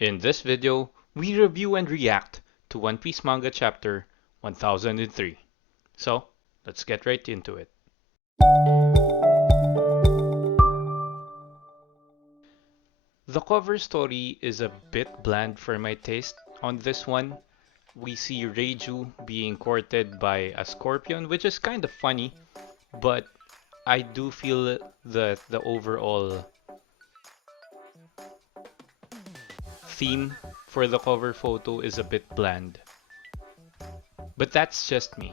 In this video, we review and react to One Piece manga chapter 1003. So, let's get right into it. The cover story is a bit bland for my taste. On this one, we see Reiju being courted by a scorpion, which is kind of funny, but I do feel that the overall theme for the cover photo is a bit bland. But that's just me.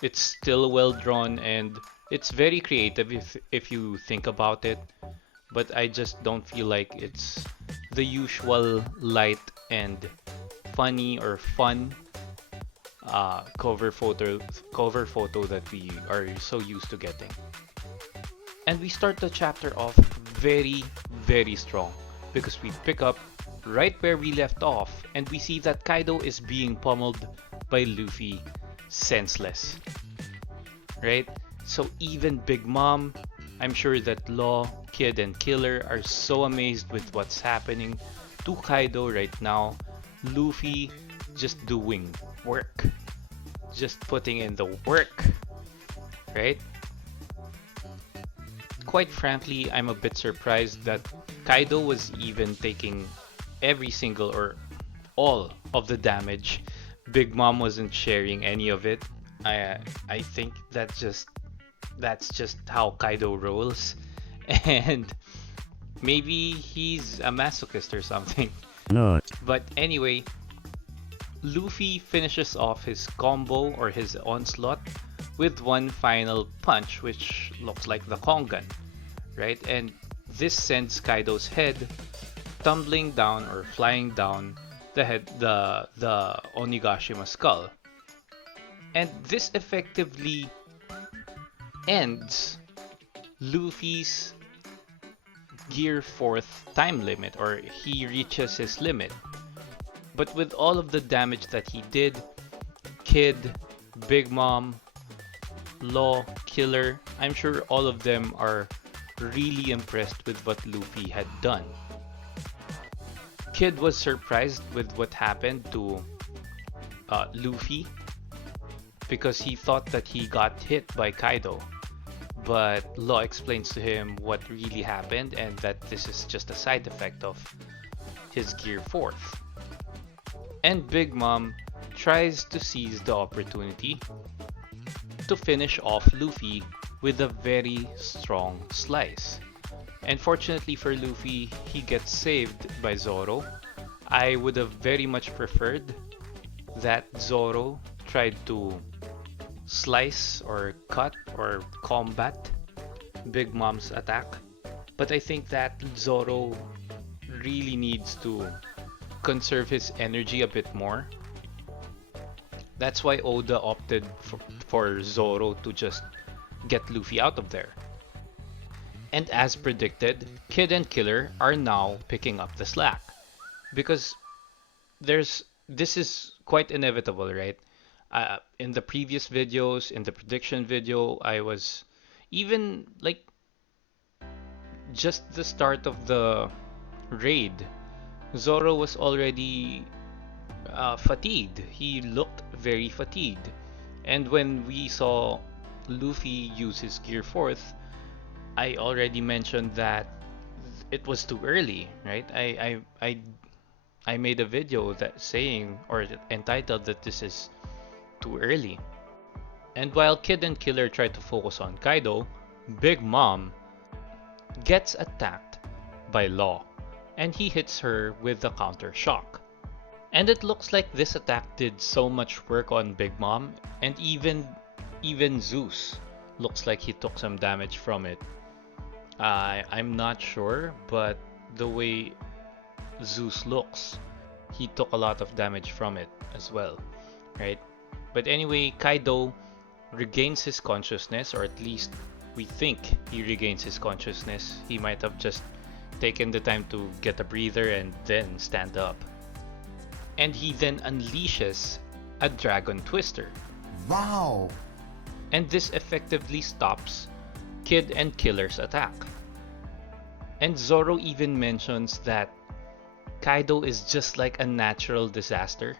It's still well drawn and it's very creative if you think about it, but I just don't feel like it's the usual light and funny or fun cover photo that we are so used to getting. And we start the chapter off very, very strong because we pick up right where we left off and we see that Kaido is being pummeled by Luffy senseless. Right? So even Big Mom, I'm sure that Law, Kid, and Killer are so amazed with what's happening to Kaido right now. Luffy just doing work. Just putting in the work. Right? Quite frankly, I'm a bit surprised that Kaido was even taking every single or all of the damage. Big Mom wasn't sharing any of it. I think that's just how Kaido rolls, and maybe he's a masochist or something. No. But anyway, Luffy finishes off his combo or his onslaught with one final punch, which looks like the Kongan, right? And this sends Kaido's head tumbling down or flying down the Onigashima skull. And this effectively ends Luffy's Gear 4th time limit, or he reaches his limit. But with all of the damage that he did, Kid, Big Mom, Law, Killer, I'm sure all of them are really impressed with what Luffy had done. Kid was surprised with what happened to Luffy because he thought that he got hit by Kaido. But Law explains to him what really happened and that this is just a side effect of his Gear 4th. And Big Mom tries to seize the opportunity to finish off Luffy with a very strong slice. And fortunately for Luffy, he gets saved by Zoro. I would have very much preferred that Zoro tried to slice or cut or combat Big Mom's attack. But I think that Zoro really needs to conserve his energy a bit more. That's why Oda opted for Zoro to just get Luffy out of there. And as predicted, Kid and Killer are now picking up the slack. Because this is quite inevitable, right? In the previous videos, in the prediction video, I was even like just the start of the raid, Zoro was already fatigued. He looked very fatigued. And when we saw Luffy use his Gear 4th, I already mentioned that it was too early, right? I made a video that saying or entitled that this is too early. And while Kid and Killer try to focus on Kaido, Big Mom gets attacked by Law, and he hits her with the counter shock. And it looks like this attack did so much work on Big Mom, and even Zeus looks like he took some damage from it. I'm not sure, but the way Zeus looks, he took a lot of damage from it as well, right? But anyway, Kaido regains his consciousness, or at least we think he regains his consciousness. He might have just taken the time to get a breather and then stand up. And he then unleashes a Dragon Twister. Wow! And this effectively stops Kid and Killer's attack. And Zoro even mentions that Kaido is just like a natural disaster,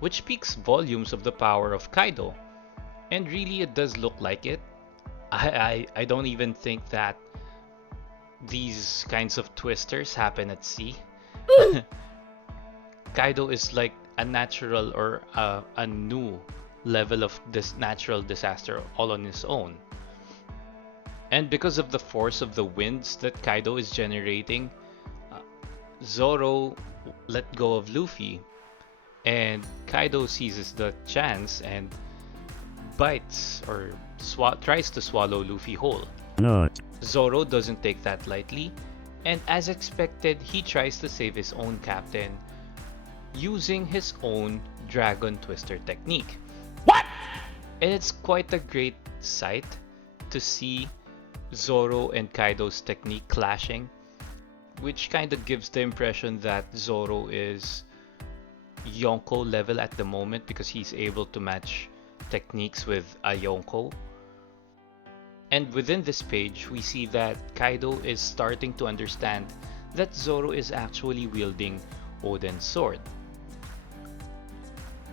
which speaks volumes of the power of Kaido. And really, it does look like it. I don't even think that these kinds of twisters happen at sea. Kaido is like a natural or a new level of this natural disaster all on his own. And because of the force of the winds that Kaido is generating, uh, Zoro let go of Luffy, and Kaido seizes the chance and bites or tries to swallow Luffy whole. No. Zoro doesn't take that lightly, and as expected, he tries to save his own captain using his own Dragon Twister technique. What? And it's quite a great sight to see Zoro and Kaido's technique clashing, which kind of gives the impression that Zoro is Yonko level at the moment because he's able to match techniques with a Yonko. And within this page, we see that Kaido is starting to understand that Zoro is actually wielding Oden's sword.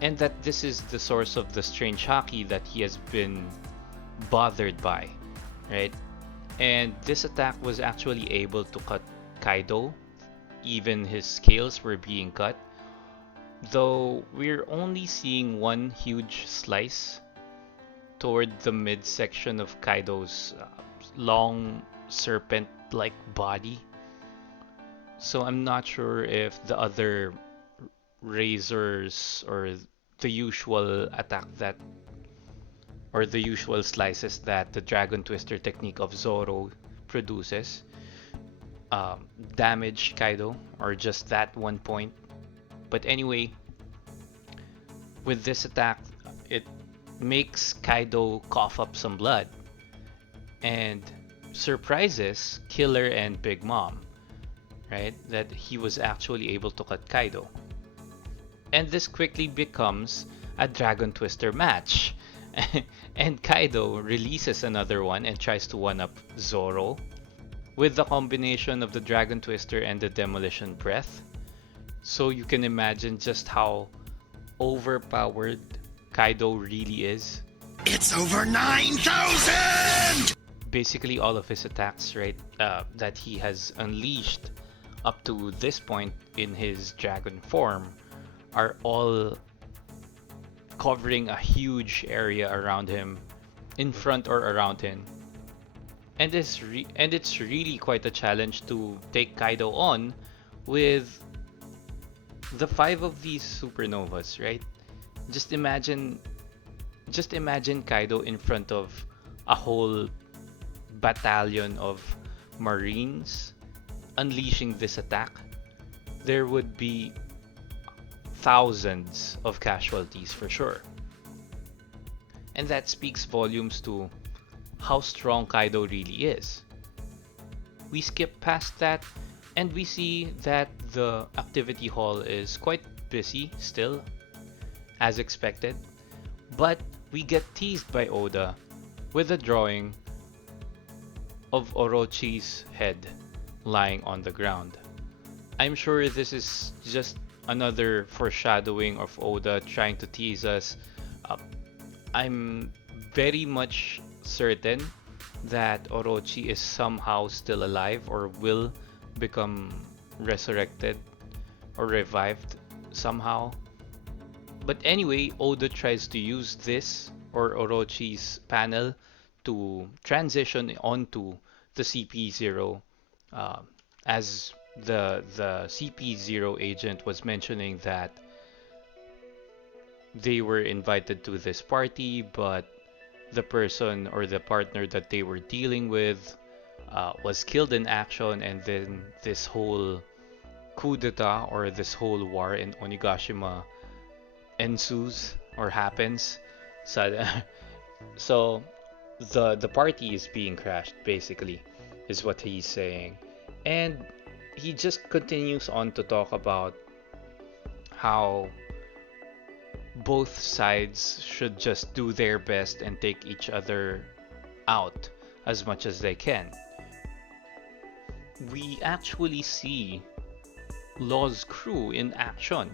And that this is the source of the strange haki that he has been bothered by, right? And this attack was actually able to cut Kaido, even his scales were being cut, though we're only seeing one huge slice toward the midsection of Kaido's long serpent-like body. So I'm not sure if the other razors or the usual attack that or the usual slices that the Dragon Twister technique of Zoro produces damage Kaido or just that one point. But anyway, with this attack, it makes Kaido cough up some blood and surprises Killer and Big Mom, right? That he was actually able to cut Kaido. And this quickly becomes a Dragon Twister match. And Kaido releases another one and tries to one-up Zoro with the combination of the Dragon Twister and the Demolition Breath. So you can imagine just how overpowered Kaido really is. It's over 9,000! Basically all of his attacks, right, that he has unleashed up to this point in his dragon form are all covering a huge area around him, in front or around him. And it's really quite a challenge to take Kaido on with the 5 of these supernovas, right? Just imagine Kaido in front of a whole battalion of Marines unleashing this attack. There would be thousands of casualties for sure. And that speaks volumes to how strong Kaido really is. We skip past that and we see that the activity hall is quite busy still, as expected, but we get teased by Oda with a drawing of Orochi's head lying on the ground. I'm sure this is just another foreshadowing of Oda trying to tease us. I'm very much certain that Orochi is somehow still alive or will become resurrected or revived somehow. But anyway, Oda tries to use this or Orochi's panel to transition onto the CP0 as the CP0 agent was mentioning that they were invited to this party, but the person or the partner that they were dealing with was killed in action, and then this whole coup d'etat or this whole war in Onigashima ensues or happens. So the party is being crashed, basically, is what he's saying. And he just continues on to talk about how both sides should just do their best and take each other out as much as they can. We actually see Law's crew in action,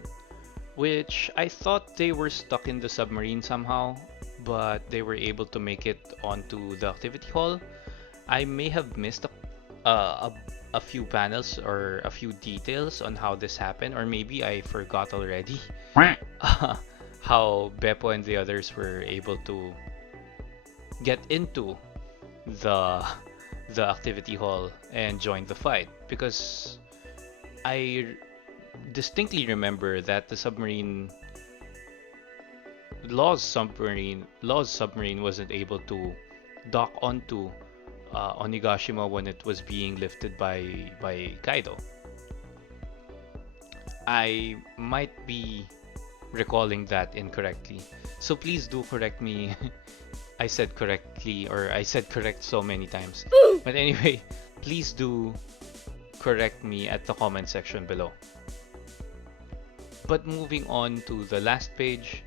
which I thought they were stuck in the submarine somehow, but they were able to make it onto the activity hall. I may have missed a few panels or a few details on how this happened, or maybe I forgot already how Beppo and the others were able to get into the the activity hall and join the fight, because I distinctly remember that the submarine Law's submarine wasn't able to dock onto Onigashima when it was being lifted by Kaido. I might be recalling that incorrectly, so please do correct me. I said correctly, or I said correct so many times. But anyway, please do correct me at the comment section below. But moving on to the last page,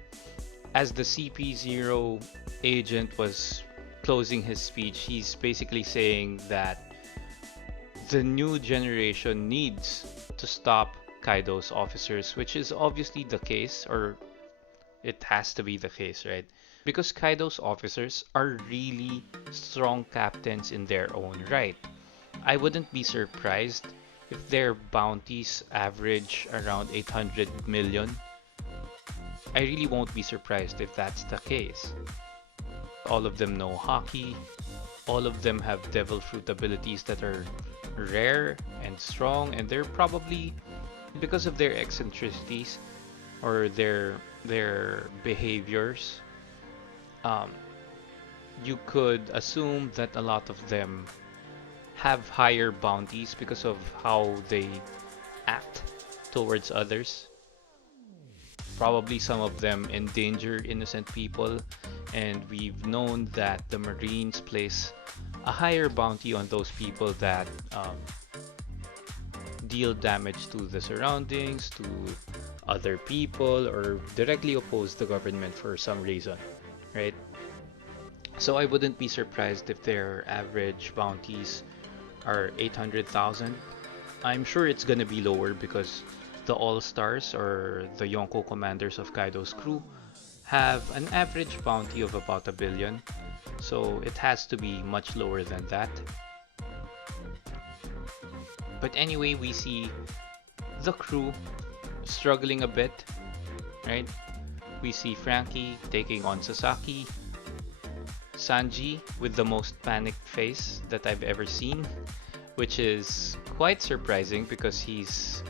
as the CP0 agent was closing his speech, he's basically saying that the new generation needs to stop Kaido's officers, which is obviously the case, or it has to be the case, right? Because Kaido's officers are really strong captains in their own right. I wouldn't be surprised if their bounties average around 800 million. I really won't be surprised if that's the case. All of them know hockey, all of them have devil fruit abilities that are rare and strong, and they're probably, because of their eccentricities or their behaviors, um, you could assume that a lot of them have higher bounties because of how they act towards others. Probably some of them endanger innocent people, and we've known that the Marines place a higher bounty on those people that deal damage to the surroundings, to other people, or directly oppose the government for some reason, right? So I wouldn't be surprised if their average bounties are 800,000. I'm sure it's gonna be lower because the All-Stars, or the Yonko commanders of Kaido's crew, have an average bounty of about 1 billion. So it has to be much lower than that. But anyway, we see the crew struggling a bit, right? We see Frankie taking on Sasaki, Sanji with the most panicked face that I've ever seen, which is quite surprising because he's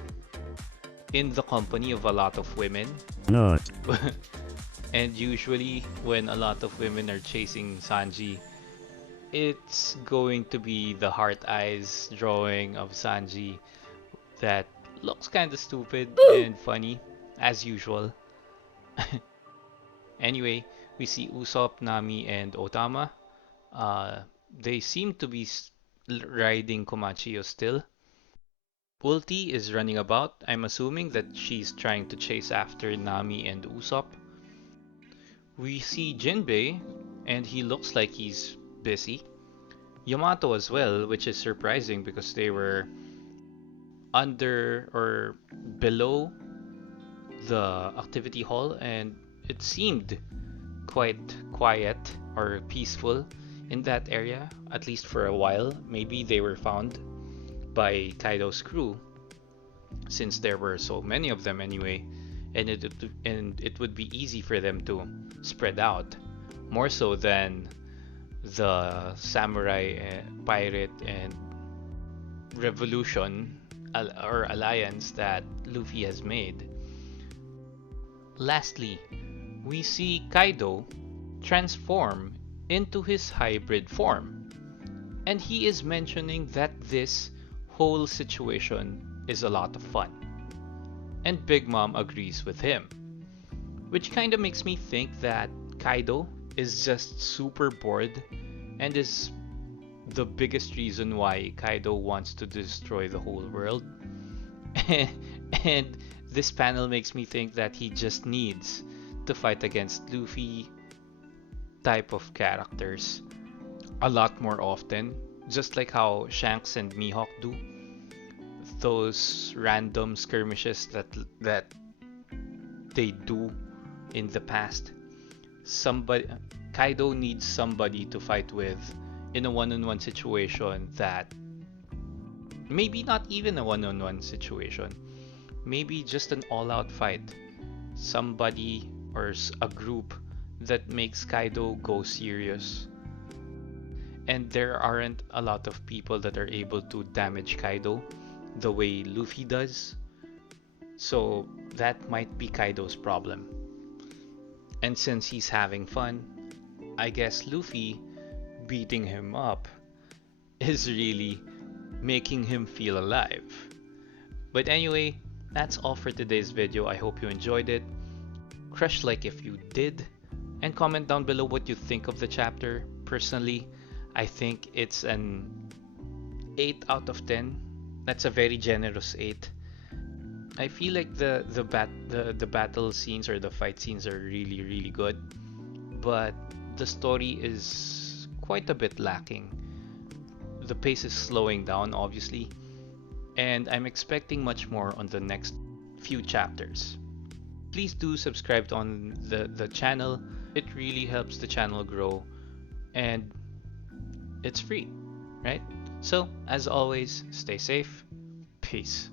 in the company of a lot of women. No. And usually when a lot of women are chasing Sanji, it's going to be the heart eyes drawing of Sanji that looks kind of stupid and funny, as usual. Anyway, we see Usopp, Nami, and Otama. They seem to be riding Komachio still. Ulti is running about. I'm assuming that she's trying to chase after Nami and Usopp. We see Jinbei, and he looks like he's busy. Yamato as well, which is surprising because they were under or below the activity hall, and it seemed quite quiet or peaceful in that area, at least for a while. Maybe they were found by Kaido's crew, since there were so many of them anyway, and it would be easy for them to spread out, more so than the samurai, pirate, and revolution or alliance that Luffy has made. Lastly, we see Kaido transform into his hybrid form, and he is mentioning that this whole situation is a lot of fun. And Big Mom agrees with him, which kind of makes me think that Kaido is just super bored and is the biggest reason why Kaido wants to destroy the whole world. And this panel makes me think that he just needs to fight against Luffy type of characters a lot more often, just like how Shanks and Mihawk do. those random skirmishes that they do in the past. Somebody Kaido needs somebody to fight with in a one-on-one situation, that maybe not even a one-on-one situation, maybe just an all-out fight. Somebody or a group that makes Kaido go serious. And there aren't a lot of people that are able to damage Kaido the way Luffy does. So that might be Kaido's problem. And since he's having fun, I guess Luffy beating him up is really making him feel alive. But anyway, that's all for today's video. I hope you enjoyed it. Crush like if you did, and comment down below what you think of the chapter. Personally, I think it's an 8 out of 10. That's a very generous 8. I feel like the battle scenes or the fight scenes are really good, but the story is quite a bit lacking. The pace is slowing down, obviously, and I'm expecting much more on the next few chapters. Please do subscribe on the channel. It really helps the channel grow, and it's free, right? So, as always, stay safe. Peace.